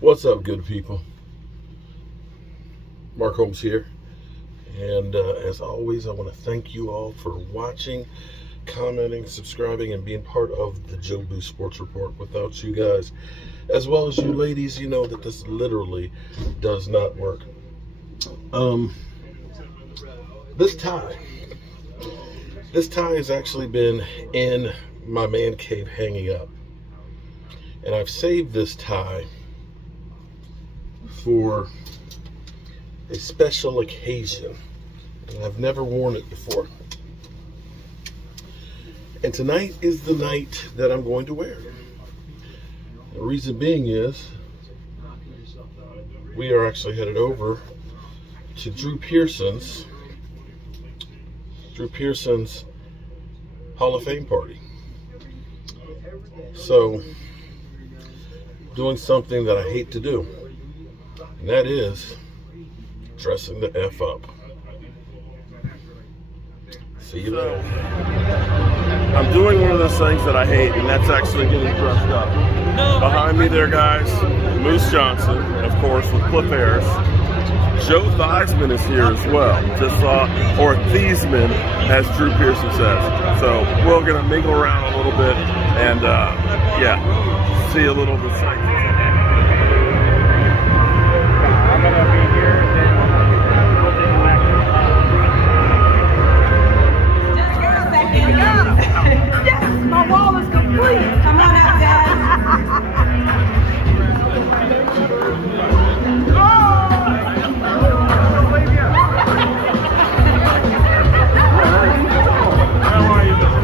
What's up, good people? Mark Holmes here. And as always, I want to thank you all for watching, commenting, subscribing, and being part of the Joe Boo Sports Report. Without you guys, as well as you ladies, you know that this literally does not work. This tie has actually been in my man cave hanging up. And I've saved this tie for a special occasion, and I've never worn it before. And tonight is the night that I'm going to wear it. The reason being is we are actually headed over to Drew Pearson's Hall of Fame party. So, doing something that I hate to do, and that is dressing the F up. See you later. I'm doing one of those things that I hate, and that's actually getting dressed up. Behind me there, guys, Moose Johnson, of course, with Cliff Harris. Joe Theismann is here as well. Just saw, or Theismann, as Drew Pearson says. So we're going to mingle around a little bit and, yeah, see a little of the sights. I'm going to be here. Yes, my wall is complete. Come on out, Dad. How are you, Mr.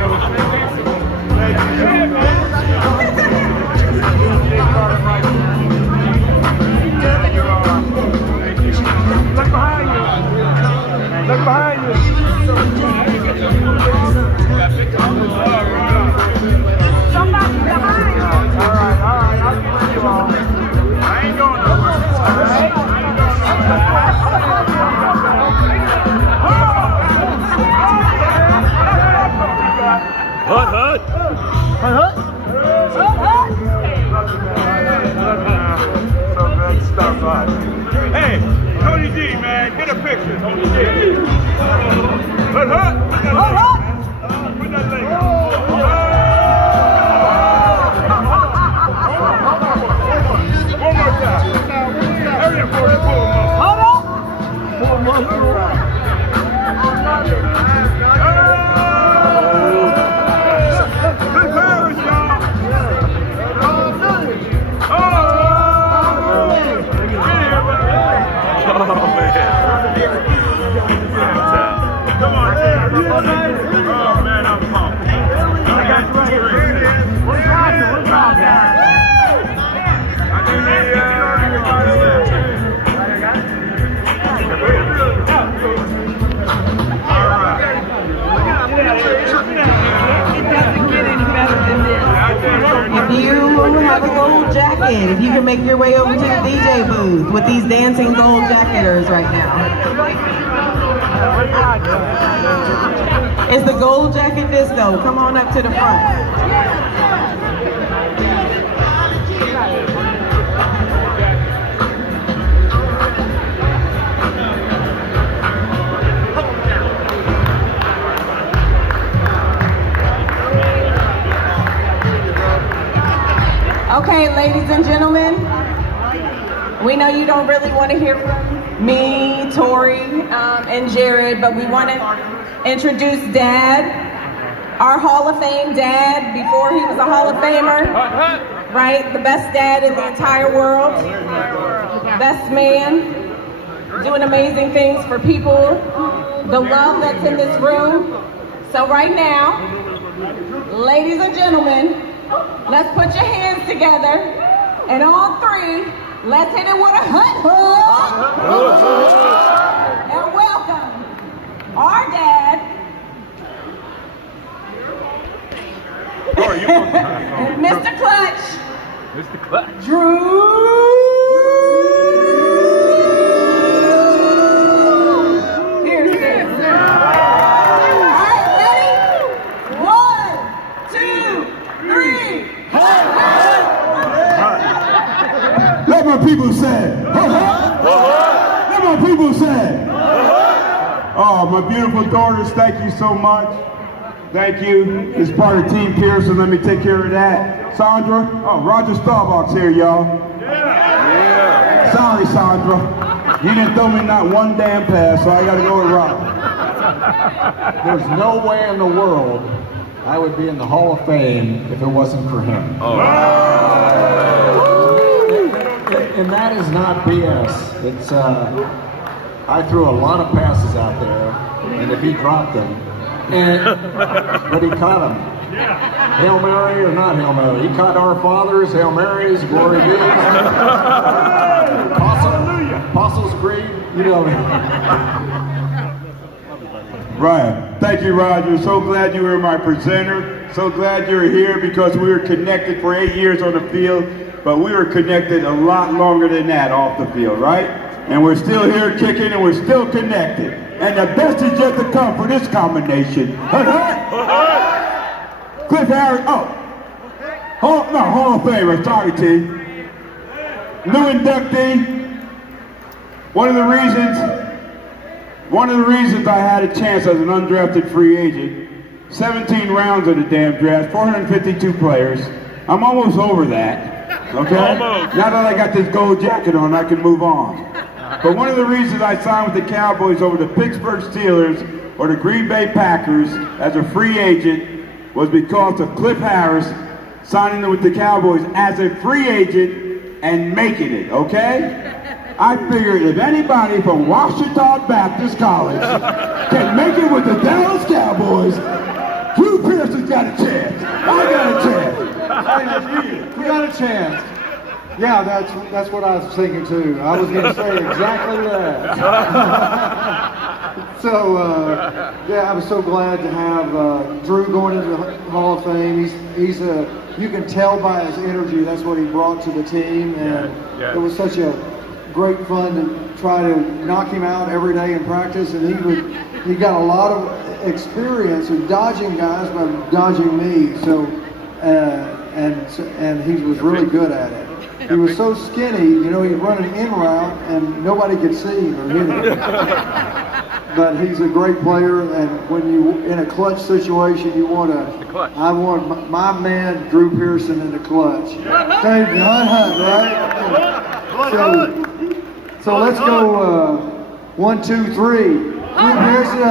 Look behind you. Look behind you. Somebody behind you. All right, I'll get you all. I ain't going nowhere. All right? I ain't going nowhere. Hut, hut. Hut, hut. So good stuff, bud. Hey, Tony G, man, get a picture, Tony G. Hut, hut. Put that leg, man. Put that leg out. One more time. Hurry up, boy. Hold up. One more time. Good Paris, y'all. Oh, man. Come on, oh, man, I'm pumped. I got you right here. What's happening? I think It doesn't get any better than this. If you have a gold jacket, if you can make your way over to the DJ booth with these dancing gold jacketers right now. It's the gold jacket disco. Come on up to the front. Okay, ladies and gentlemen, we know you don't really want to hear from me, Tori, and Jared, but we want to introduce Dad, our Hall of Fame dad, before he was a Hall of Famer, right? The best dad in the entire world, best man, doing amazing things for people, the love that's in this room. So right now, ladies and gentlemen, let's put your hands together, and all three, let's hit it with a hut hug. And welcome our dad, Mr. Clutch. Mr. Clutch. Drew Pearson. All right, ready? 1, 2, 3. Oh, my beautiful daughters, thank you so much. Thank you. It's part of Team Pearson. Let me take care of that. Sandra? Oh, Roger Staubach's here, y'all. Yeah. Sorry, Sandra. You didn't throw me not one damn pass, so I got to go with Roger. There's no way in the world I would be in the Hall of Fame if it wasn't for him. Oh. And that is not BS. It's I threw a lot of passes out there, and if he dropped them, but he caught them. Hail Mary or not Hail Mary, he caught our fathers, Hail Marys, glory be. Apostles' Creed, you know. Right. Thank you, Roger. So glad you were my presenter. So glad you're here because we were connected for 8 years on the field, but we were connected a lot longer than that off the field, right? And we're still here kicking and we're still connected. And the best is yet to come for this combination. Cliff Harris, Hall of Famer, sorry T. New inductee. One of the reasons I had a chance as an undrafted free agent, 17 rounds of the damn draft, 452 players. I'm almost over that, okay? Almost. Now that I got this gold jacket on, I can move on. But one of the reasons I signed with the Cowboys over the Pittsburgh Steelers or the Green Bay Packers as a free agent was because of Cliff Harris signing with the Cowboys as a free agent and making it, okay? I figured if anybody from Washington Baptist College can make it with the Dallas Cowboys, Drew Pearson's got a chance. I got a chance. We got a chance. Yeah, that's what I was thinking too. I was going to say exactly that. So, yeah, I was so glad to have Drew going into the Hall of Fame. He's you can tell by his energy, that's what he brought to the team, and it was such a great fun to try to knock him out every day in practice, and he got a lot of experience of dodging guys by dodging me. So, and he was really good at it. He was so skinny, you know, he'd run an in route and nobody could see him or hit him. But he's a great player, and when you in a clutch situation, I want my man Drew Pearson in the clutch. Thank you, right? So let's go 1, 2, 3. Drew Pearson in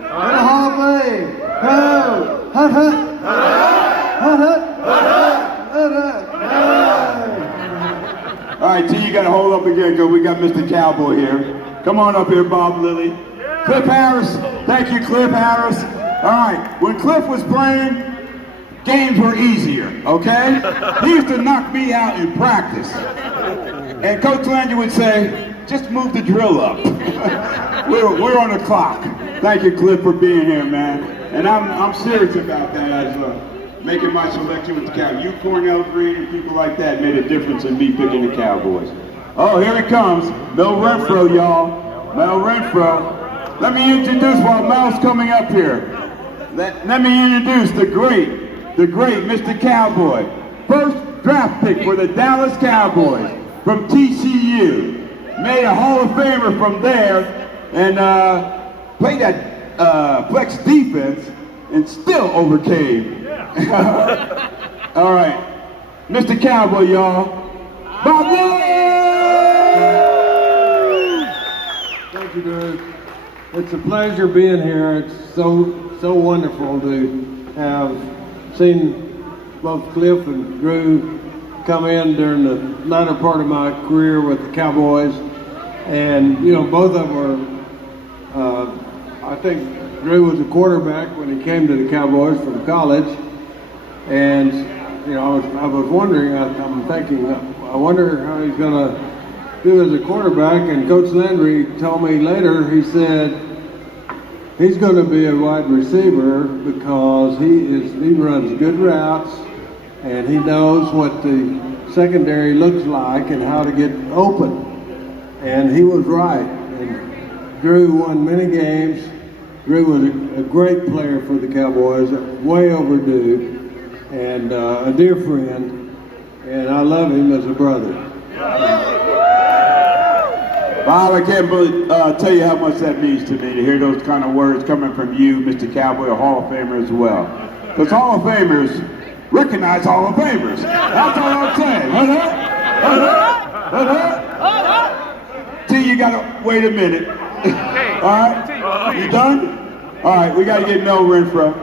the Hall of Fame. Go! Hut, hut! Hut, hut! Hut, hut! All right, T, you got to hold up again because we got Mr. Cowboy here. Come on up here, Bob Lilly. Cliff Harris. Thank you, Cliff Harris. All right, when Cliff was playing, games were easier, okay? He used to knock me out in practice. And Coach Landry would say, just move the drill up. we're on the clock. Thank you, Cliff, for being here, man. And I'm serious about that as making my selection with the Cowboys. You, Cornell Green, and people like that made a difference in me picking the Cowboys. Oh, here it comes. Mel Renfro, y'all. Mel Renfro. Let me introduce while Mel's coming up here. Let me introduce the great Mr. Cowboy. First draft pick for the Dallas Cowboys from TCU. Made a Hall of Famer from there and played that flex defense and still overcame. All right, Mr. Cowboy, y'all. Bob Lilly! Thank you, dude. It's a pleasure being here. It's so wonderful to have seen both Cliff and Drew come in during the latter part of my career with the Cowboys. And, you know, both of them were, I think Drew was a quarterback when he came to the Cowboys from college. And, you know, I was wondering, I'm thinking, I wonder how he's going to do as a quarterback. And Coach Landry told me later, he said, he's going to be a wide receiver because he runs good routes and he knows what the secondary looks like and how to get open. And he was right. And Drew won many games. Drew was a great player for the Cowboys, way overdue, and a dear friend, and I love him as a brother. Bob, I can't tell you how much that means to me to hear those kind of words coming from you, Mr. Cowboy, a Hall of Famer as well. Because Hall of Famers recognize Hall of Famers. That's all I'm saying. T, you gotta wait a minute. All right? You done? All right, we gotta get Mel Renfro.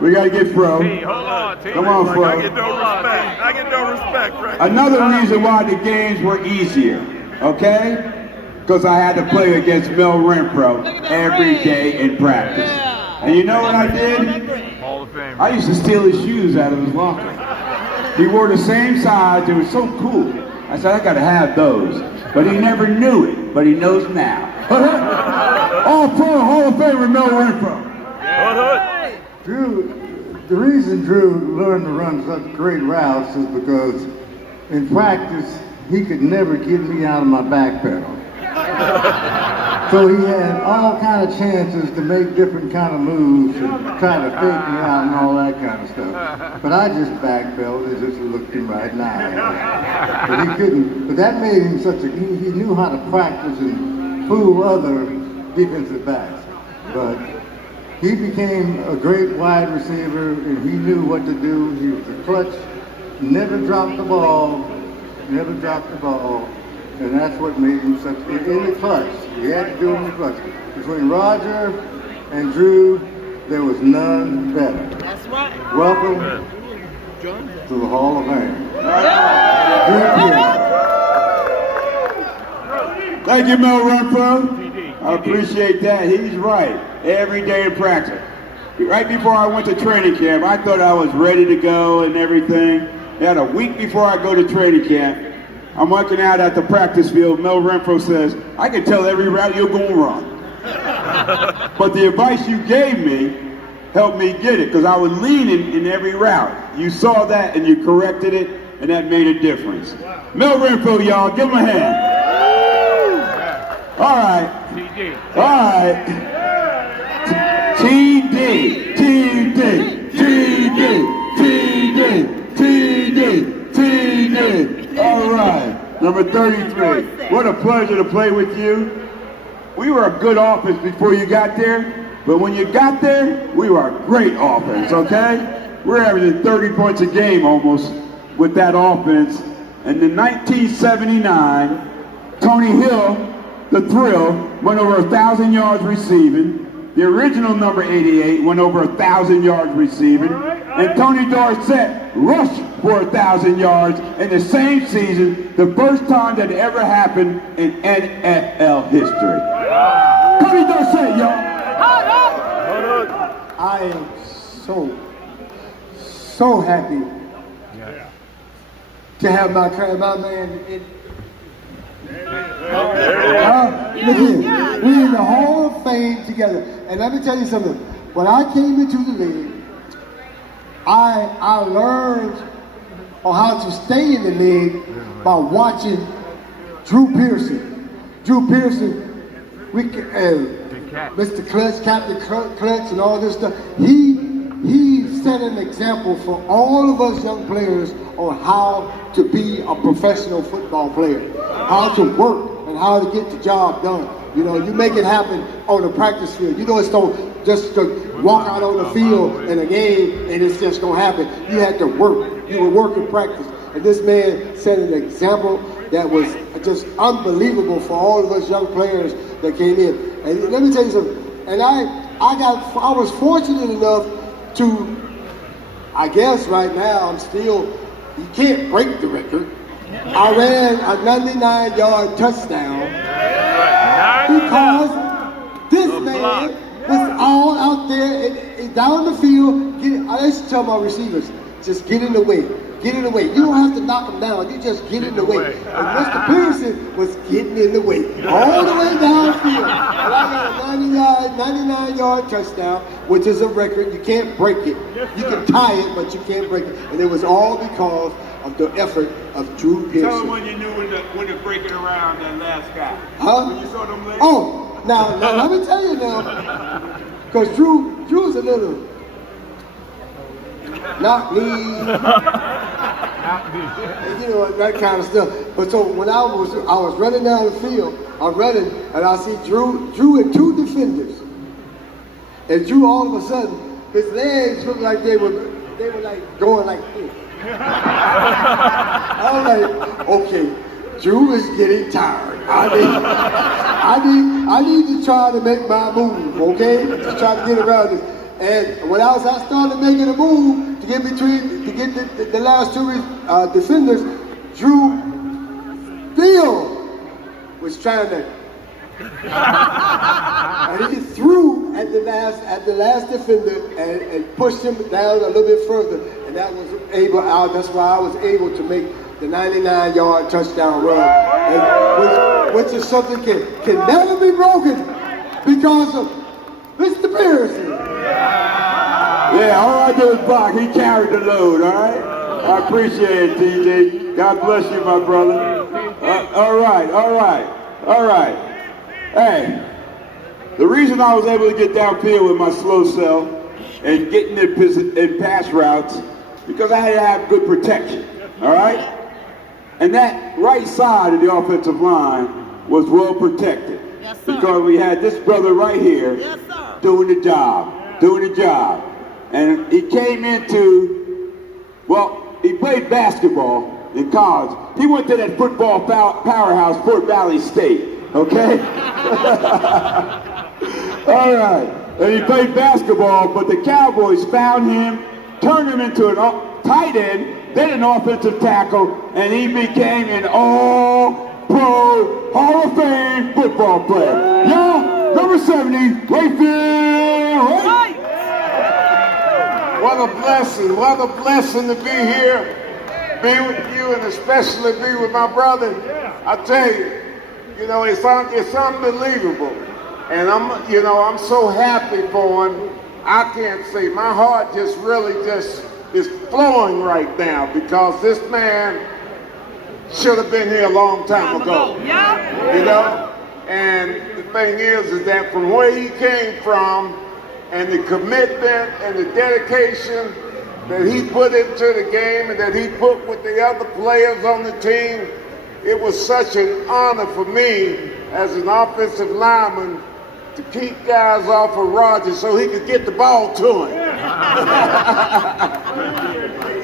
We gotta get Fro. Hold on, T. Come on, Fro. I get no respect. I get no respect, right? Another reason why the games were easier, okay? Because I had to play against Mel Renfro every day in practice. And you know what I did? Hall of Fame. I used to steal his shoes out of his locker. He wore the same size. It was so cool. I said, I gotta have those. But he never knew it, but he knows now. All pro Hall of Famer Mel Renfro. Drew, the reason Drew learned to run such great routes is because in practice, he could never get me out of my back pedal. So he had all kind of chances to make different kind of moves and try to fake me out and all that kind of stuff. But I just backpedaled and just looked him right in the eye. But he couldn't, but that made him such a, he knew how to practice and fool other defensive backs. But he became a great wide receiver and he knew what to do. He was a clutch, never dropped the ball, never dropped the ball. And that's what made him such, in the clutch. He had to do it in the clutch. Between Roger and Drew, there was none better. That's right. Welcome to the Hall of Fame. Drew Pearson. Thank you, Mel Renfro. I appreciate that. He's right. Every day in practice. Right before I went to training camp, I thought I was ready to go and everything. Had a week before I go to training camp, I'm working out at the practice field. Mel Renfro says, I can tell every route you're going to run. But the advice you gave me helped me get it because I was leaning in every route. You saw that and you corrected it, and that made a difference. Mel Renfro, y'all, give him a hand. All right. All right. TD, TD, TD, TD, TD, TD. All right, number 33. What a pleasure to play with you. We were a good offense before you got there, but when you got there, we were a great offense, okay? We're averaging 30 points a game almost with that offense. And in 1979, Tony Hill, the Thrill, went over 1,000 yards receiving. The original number 88 went over 1,000 yards receiving. And Tony Dorsett rushed for 1,000 yards in the same season, the first time that it ever happened in NFL history. Tony Dorsett, y'all. I am so happy to have my man. Look here, we're in the Hall of Fame together. And let me tell you something. When I came into the league, I learned on how to stay in the league by watching Drew Pearson. Drew Pearson, Mr. Clutch, Captain Clutch, and all this stuff. He set an example for all of us young players on how to be a professional football player, how to work and how to get the job done. You know, you make it happen on the practice field. You know, it's don't just to walk out on the field in a game and it's just gonna happen. You had to work. You were working practice. And this man set an example that was just unbelievable for all of us young players that came in. And let me tell you something. And I was fortunate enough to, I guess right now I'm still, you can't break the record. I ran a 99-yard touchdown because this man was all out there and down the field. I used to tell my receivers, just get in the way. Get in the way. You don't have to knock them down. You just get in the way. And Mr. Pearson was getting in the way. All the way downfield. And I got a 99-yard touchdown, which is a record. You can't break it. You can tie it, but you can't break it. And it was all because of the effort of Drew Pearson. Tell them when you knew when to break it around that last guy. Huh? When you saw them legs? Oh, now let me tell you now. Because Drew's a little, not me. And, you know, that kind of stuff. But so when I was running down the field, I'm running, and I see Drew and two defenders. And Drew, all of a sudden, his legs looked like they were like going like this. I was like, okay, Drew is getting tired. I need to try to make my move, okay? To try to get around this. And when I started making a move to get the last two defenders, Drew still was trying to, and he threw at the last defender and pushed him down a little bit further, and that's why I was able to make the 99-yard touchdown run, and which is something can never be broken because of Mr. Pearson. Yeah, all I do is block. He carried the load, all right? I appreciate it, TJ. God bless you, my brother. All right. Hey, the reason I was able to get downfield with my slow cell and getting in pass routes, because I had to have good protection, all right? And that right side of the offensive line was well protected. Yes, sir. Because we had this brother right here doing the job. And he came into, well, he played basketball in college. He went to that football powerhouse, Fort Valley State, okay? All right, and he played basketball, but the Cowboys found him, turned him into a tight end, then an offensive tackle, and he became an all-pro Hall of Fame football player. Y'all, number 70, Rayfield, right? What a blessing to be here, be with you, and especially be with my brother. I tell you, you know, it's unbelievable. And I'm so happy for him. I can't say, my heart just is flowing right now because this man should have been here a long time ago. Yeah. You know? And the thing is that from where he came from and the commitment and the dedication that he put into the game and that he put with the other players on the team, it was such an honor for me as an offensive lineman to keep guys off of Rodgers so he could get the ball to him.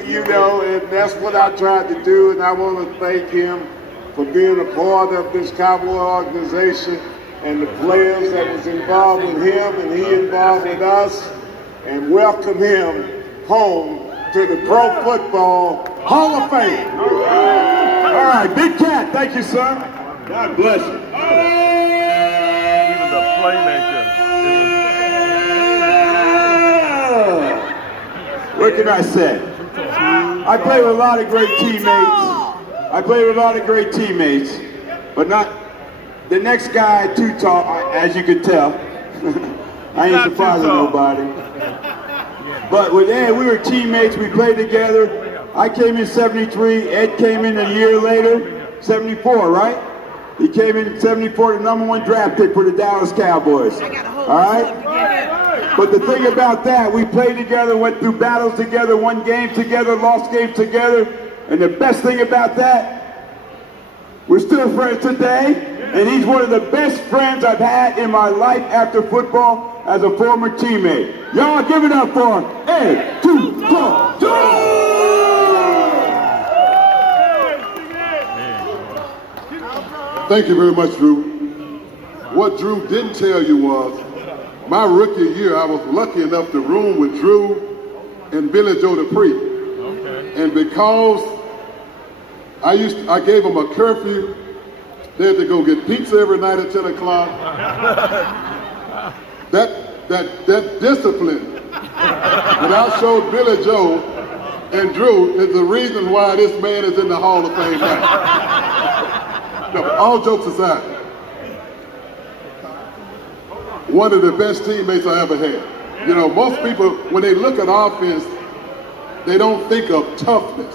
You know, and that's what I tried to do, and I want to thank him for being a part of this Cowboy organization and the players that was involved with him and he involved with us, and welcome him home to the Pro Football Hall of Fame. All right, Big Cat, thank you, sir. God bless you. Even the playmaker. What can I say? I played with a lot of great teammates. But not the next guy too tall, as you can tell. I ain't surprising nobody. But with Ed, we were teammates. We played together. I came in 73. Ed came in a year later, 74, right? He came in 74, the #1 draft pick for the Dallas Cowboys. All right? But the thing about that, we played together, went through battles together, won games together, lost games together. And the best thing about that, we're still friends today. And he's one of the best friends I've had in my life after football as a former teammate. Y'all give it up for Ed Thank you very much, Drew. What Drew didn't tell you was, my rookie year, I was lucky enough to room with Drew and Billy Joe Dupree. Okay. And because I gave them a curfew, they had to go get pizza every night at 10 o'clock. That discipline that I showed Billy Joe and Drew is the reason why this man is in the Hall of Fame now. No, all jokes aside, one of the best teammates I ever had. You know, most people, when they look at offense, they don't think of toughness.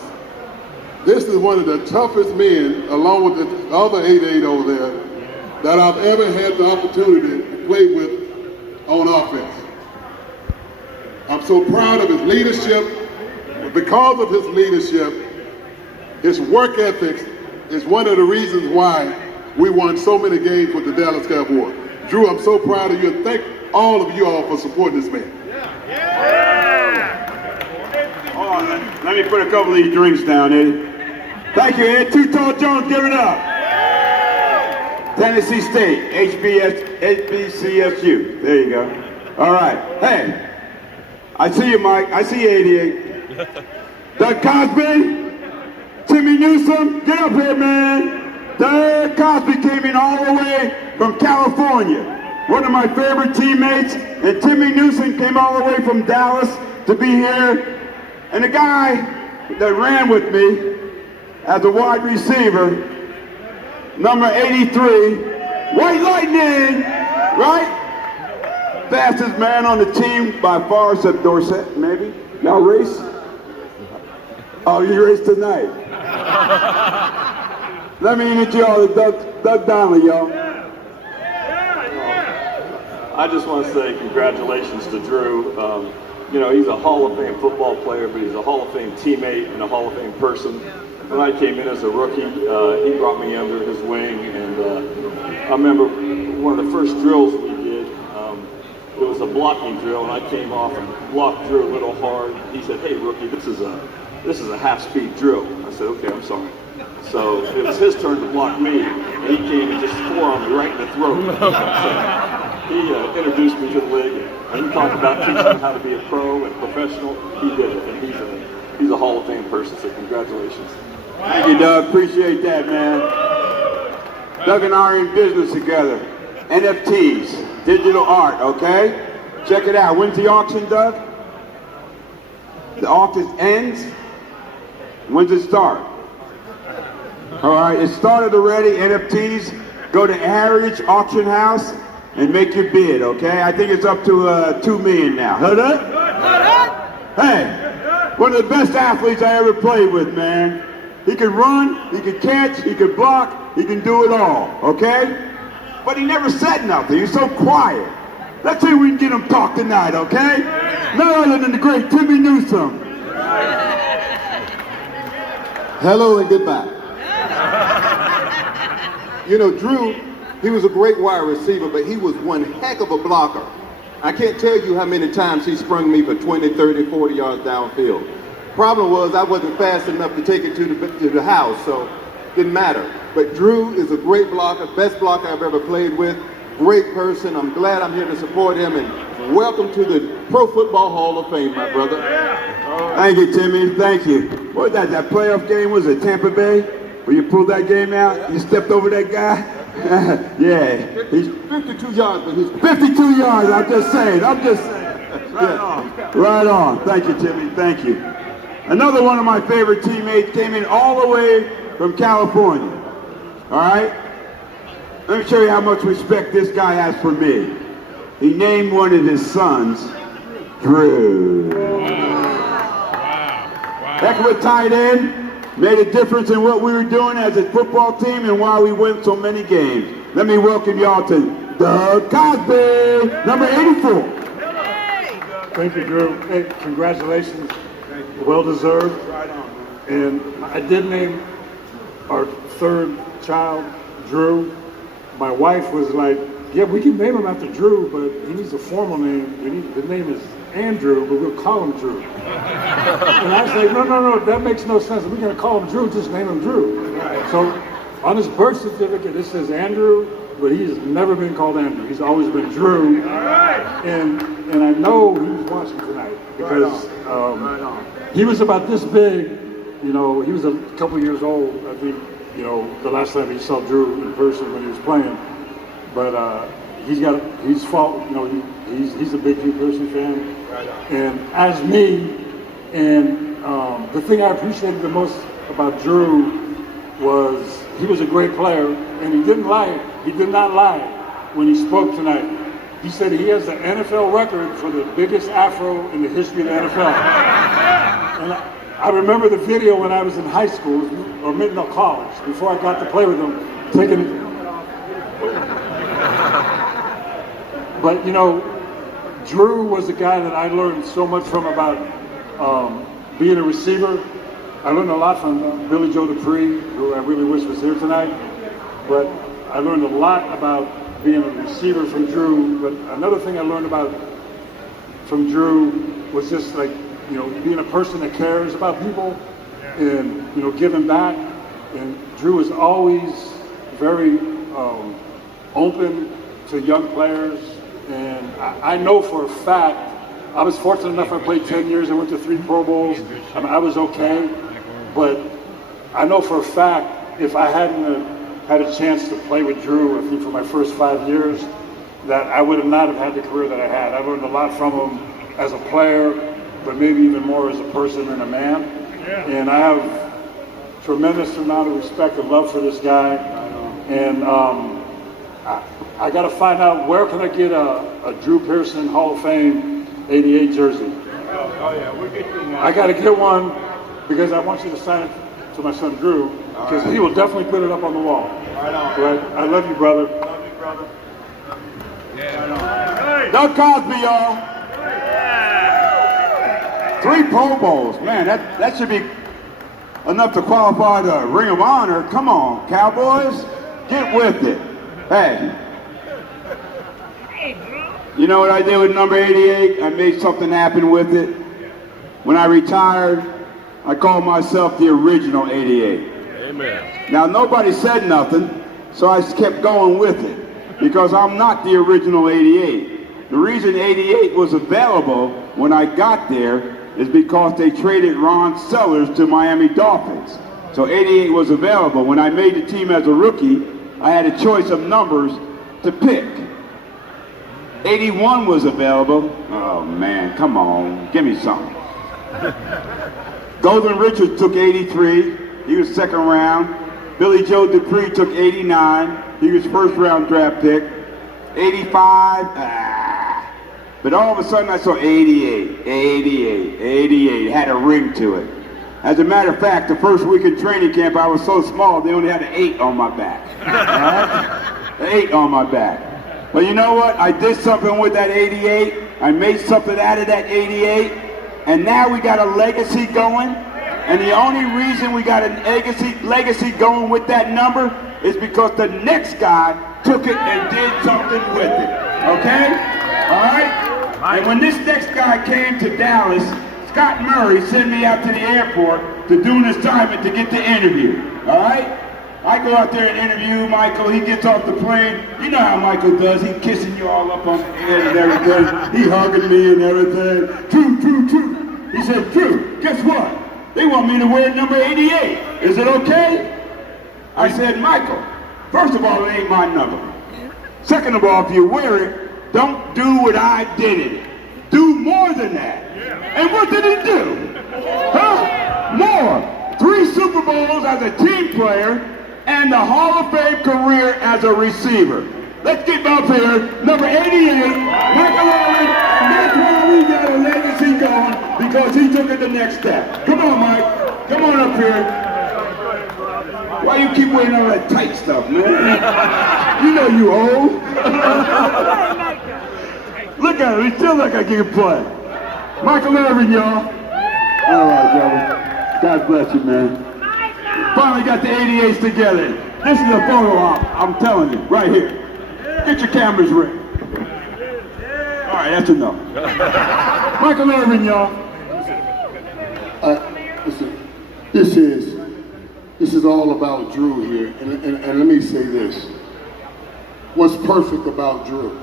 This is one of the toughest men, along with the other 8'8" over there, that I've ever had the opportunity to play with on offense. I'm so proud of his leadership. Because of his leadership, His work ethics is one of the reasons why we won so many games with the Dallas Cowboys. Drew, I'm so proud of you, and thank all of you all for supporting this man. Oh, let me put a couple of these drinks down, Eddie. Thank you, Ed. Too Tall Jones, give it up. Tennessee State, HBCSU. There you go. All right. Hey, I see you, Mike. I see you, 88. Doug Cosby, Timmy Newsom, get up here, man. Doug Cosby came in all the way from California. One of my favorite teammates. And Timmy Newsom came all the way from Dallas to be here. And the guy that ran with me as a wide receiver, number 83, White Lightning, right? Fastest man on the team by far, except Dorsett, maybe. Y'all race? Oh, you race tonight. Let me introduce y'all to Doug Donnelly, y'all. I just want to say congratulations to Drew. You know, he's a Hall of Fame football player, but he's a Hall of Fame teammate and a Hall of Fame person. When I came in as a rookie, he brought me under his wing, and I remember one of the first drills we did, it was a blocking drill, and I came off and blocked Drew a little hard. He said, "Hey, rookie, this is a half-speed drill." I said, "Okay, I'm sorry." So it was his turn to block me, and he came and just forearmed me right in the throat. He introduced me to the league, and he talked about teaching how to be a pro and professional. He did it, and he's a Hall of Fame person, so congratulations. Thank you, Doug. Appreciate that, man. Doug and I are in business together. NFTs, digital art, okay? Check it out. When's the auction, Doug? The auction ends? When's it start? All right, it started already. NFTs, go to Heritage Auction House and make your bid, okay? I think it's up to $2 million now. Heard that? Hey, one of the best athletes I ever played with, man. He could run, he could catch, he could block, he can do it all, okay? But he never said nothing. He's so quiet. Let's see if we can get him talk tonight, okay? None other than the great Timmy Newsom. Hello and goodbye. You know, Drew, he was a great wide receiver, but he was one heck of a blocker. I can't tell you how many times he sprung me for 20, 30, 40 yards downfield. Problem was I wasn't fast enough to take it to the house, so didn't matter. But Drew is a great blocker, best blocker I've ever played with, great person. I'm glad I'm here to support him, and welcome to the Pro Football Hall of Fame, my brother. Thank you, Timmy. Thank you. What was that playoff game? Was it Tampa Bay? Where you pulled that game out? You stepped over that guy? Yeah. He's 52 yards, but he's 52 yards, I'm just saying. Right on. Right on. Thank you, Timmy. Thank you. Another one of my favorite teammates came in all the way from California. All right? Let me show you how much respect this guy has for me. He named one of his sons Drew. Heck of a tight end. Made a difference in what we were doing as a football team and why we won so many games. Let me welcome y'all to Doug Cosby, number 84. Thank you, Drew. Hey, congratulations. Well deserved. And I did name our third child Drew. My wife was like, "Yeah, we can name him after Drew, but he needs a formal name. The name is Andrew, but we'll call him Drew." And I was like, no, that makes no sense. If we're going to call him Drew, just name him Drew. So on his birth certificate, it says Andrew, but he's never been called Andrew. He's always been Drew. And I know he's watching tonight because he was about this big. You know, he was a couple years old, I think, you know, the last time he saw Drew in person when he was playing. But he's a big Pearson fan. And as me, and the thing I appreciated the most about Drew was he was a great player, and he didn't lie. He did not lie when he spoke tonight. He said he has the NFL record for the biggest afro in the history of the NFL. And I remember the video when I was in high school, or middle college, before I got to play with him, But, you know, Drew was a guy that I learned so much from about being a receiver. I learned a lot from Billy Joe Dupree, who I really wish was here tonight. But I learned a lot about being a receiver from Drew. But another thing I learned from Drew was just like, you know, being a person that cares about people and, you know, giving back. And Drew is always very open to young players. And I know for a fact, I was fortunate enough, I played 10 years, I went to 3 Pro Bowls. I mean, I was okay, but I know for a fact, if I hadn't had a chance to play with Drew, I think for my first 5 years, that I would not have had the career that I had. I learned a lot from him as a player, but maybe even more as a person and a man. And I have tremendous amount of respect and love for this guy. And I got to find out, where can I get a Drew Pearson Hall of Fame 88 jersey? Oh yeah, we'll get you one. I got to get one because I want you to sign it to my son Drew, because he will definitely put it up on the wall. Right on. Right? I love you, brother. Love you, brother. Yeah. Doug Cosby, y'all. 3 Pro Bowls, man. That should be enough to qualify the Ring of Honor. Come on, Cowboys, get with it. Hey. You know what I did with number 88? I made something happen with it. When I retired, I called myself the original 88. Amen. Now, nobody said nothing, so I just kept going with it, because I'm not the original 88. The reason 88 was available when I got there is because they traded Ron Sellers to Miami Dolphins. So 88 was available. When I made the team as a rookie, I had a choice of numbers to pick. 81 was available. Oh man, come on, give me something. Golden Richards took 83. He was second round. Billy Joe Dupree took 89. He was first round draft pick. 85. But all of a sudden I saw 88, 88, 88. It had a ring to it. As a matter of fact, the first week in training camp, I was so small, they only had an 8 on my back. Right? An 8 on my back. But you know what? I did something with that 88. I made something out of that 88. And now we got a legacy going. And the only reason we got a legacy going with that number is because the next guy took it and did something with it. Okay? All right? And when this next guy came to Dallas, Scott Murray sent me out to the airport to do an assignment to get the interview. All right? I go out there and interview Michael. He gets off the plane. You know how Michael does. He kissing you all up on the head and everything. He hugging me and everything. True. He said, Drew, guess what? They want me to wear number 88. Is it okay? I said, Michael, first of all, it ain't my number. Second of all, if you wear it, don't do what I did it. Do more than that. And what did he do? Huh? More. 3 Super Bowls as a team player and the Hall of Fame career as a receiver. Let's get up here, number 88, Michael Irvin, and that's why we got a legacy going, because he took it the next step. Come on, Mike. Come on up here. Why you keep wearing all that tight stuff, man? You know you old. Look at him, he still look like he can play. Michael Irvin, y'all. All right, brother. God bless you, man. Finally got the 88s together. This is a photo op, I'm telling you, right here. Get your cameras ready. All right, that's enough. Michael Irvin, y'all. Listen, this is all about Drew here, and let me say this. What's perfect about Drew?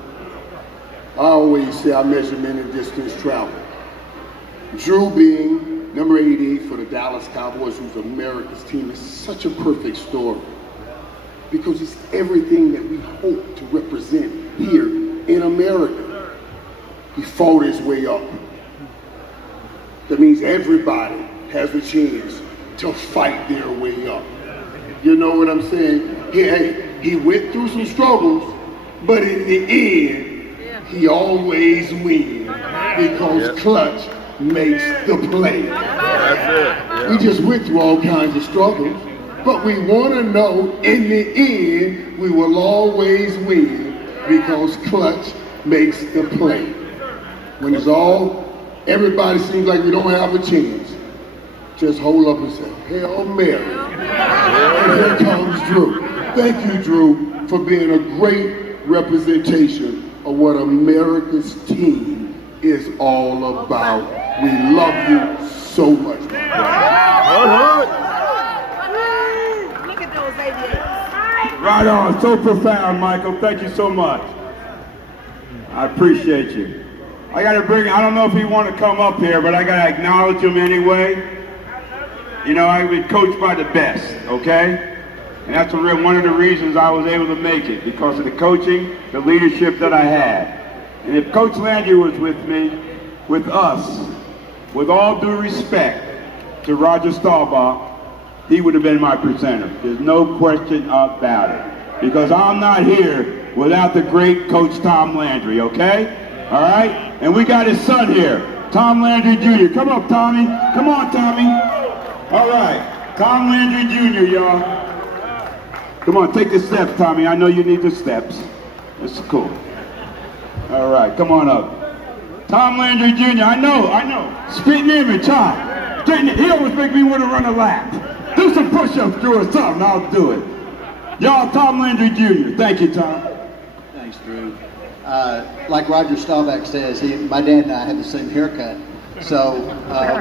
I always say I measure men in distance travel. Drew being number 88 for the Dallas Cowboys, who's America's team, is such a perfect story, because it's everything that we hope to represent here in America. He fought his way up. That means everybody has a chance to fight their way up. You know what I'm saying? He went through some struggles, but in the end, he always wins, because clutch makes the play. That's it. Yeah. We just went through all kinds of struggles, but we want to know in the end we will always win, because clutch makes the play. When it's all, everybody seems like we don't have a chance. just hold up and say, Hail Mary. And here comes Drew. Thank you, Drew, for being a great representation of what America's team is all about. We love you so much. Look at those 88s. Right on, so profound, Michael. Thank you so much. I appreciate you. I don't know if he want to come up here, but I got to acknowledge him anyway. You know, I've been coached by the best, okay? And that's one of the reasons I was able to make it, because of the coaching, the leadership that I had. And if Coach Landry was with me, with us, with all due respect to Roger Staubach, he would have been my presenter. There's no question about it. Because I'm not here without the great Coach Tom Landry, okay? All right? And we got his son here, Tom Landry Jr. Come up, Tommy. Come on, Tommy. All right, Tom Landry Jr., y'all. Come on, take the steps, Tommy. I know you need the steps. That's cool. All right, come on up. Tom Landry Jr., I know. Spitting image, huh? He always make me want to run a lap. Do some push-ups, Drew, or something, I'll do it. Y'all, Tom Landry Jr., thank you, Tom. Thanks, Drew. Like Roger Staubach says, my dad and I have the same haircut, so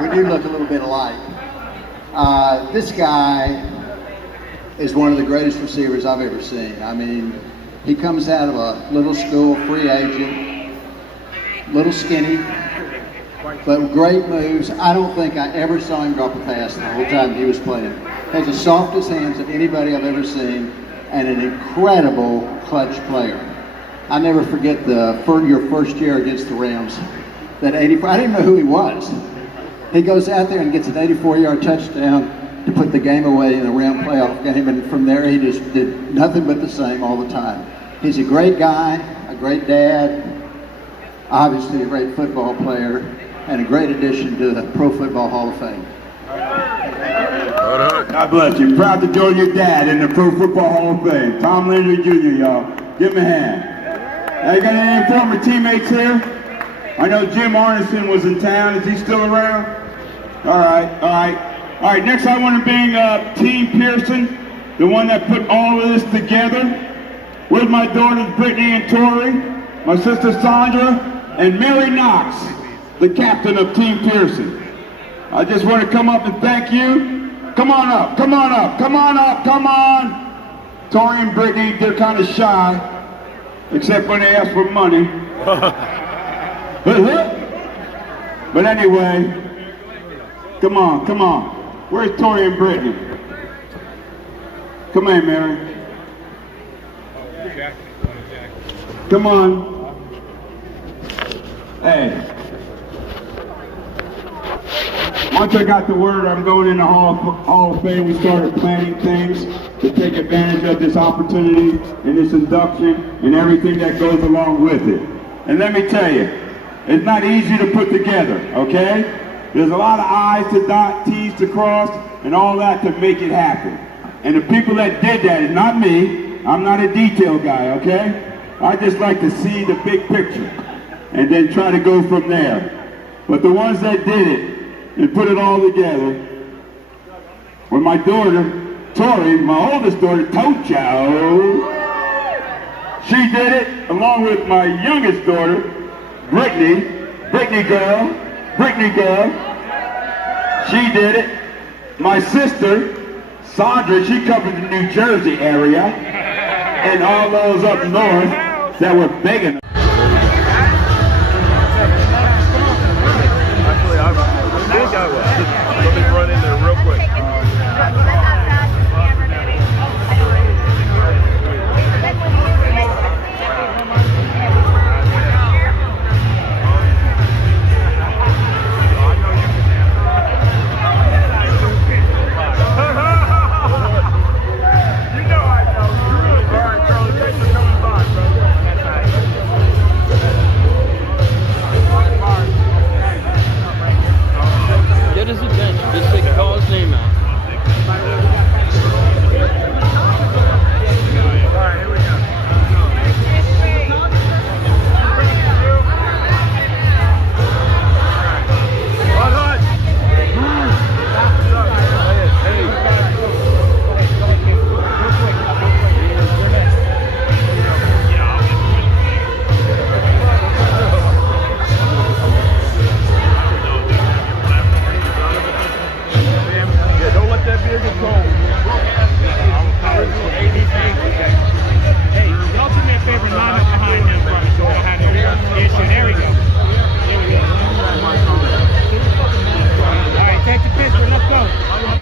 we do look a little bit alike. This guy is one of the greatest receivers I've ever seen. I mean, he comes out of a little school, free agent, little skinny, but great moves. I don't think I ever saw him drop a pass the whole time he was playing. Has the softest hands of anybody I've ever seen, and an incredible clutch player. I never forget your first year against the Rams. That 84, I didn't know who he was. He goes out there and gets an 84-yard touchdown to put the game away in a Ram playoff game, and from there he just did nothing but the same all the time. He's a great guy, a great dad, obviously a great football player, and a great addition to the Pro Football Hall of Fame. God bless you. Proud to join your dad in the Pro Football Hall of Fame. Tom Landry Jr., y'all. Give him a hand. Now, you got any former teammates here? I know Jim Arneson was in town. Is he still around? All right. Next, I want to bring Team Pearson, the one that put all of this together, with my daughters Brittany and Tori, my sister Sandra, and Mary Knox, the captain of Team Pearson. I just want to come up and thank you. Come on up. Tori and Brittany, they're kind of shy, except when they ask for money. But anyway, come on. Where's Tori and Brittany? Come in, Mary. Come on. Hey. Once I got the word I'm going in the Hall of Fame, we started planning things to take advantage of this opportunity and this induction and everything that goes along with it. And let me tell you, it's not easy to put together, okay? There's a lot of I's to dot, T's to cross, and all that to make it happen. And the people that did that is not me. I'm not a detail guy, okay? I just like to see the big picture and then try to go from there. But the ones that did it and put it all together were my daughter, Tori, my oldest daughter, Tocho. She did it along with my youngest daughter, Brittany girl. She did it. My sister, Sandra, she covered the New Jersey area and all those up north that were big enough.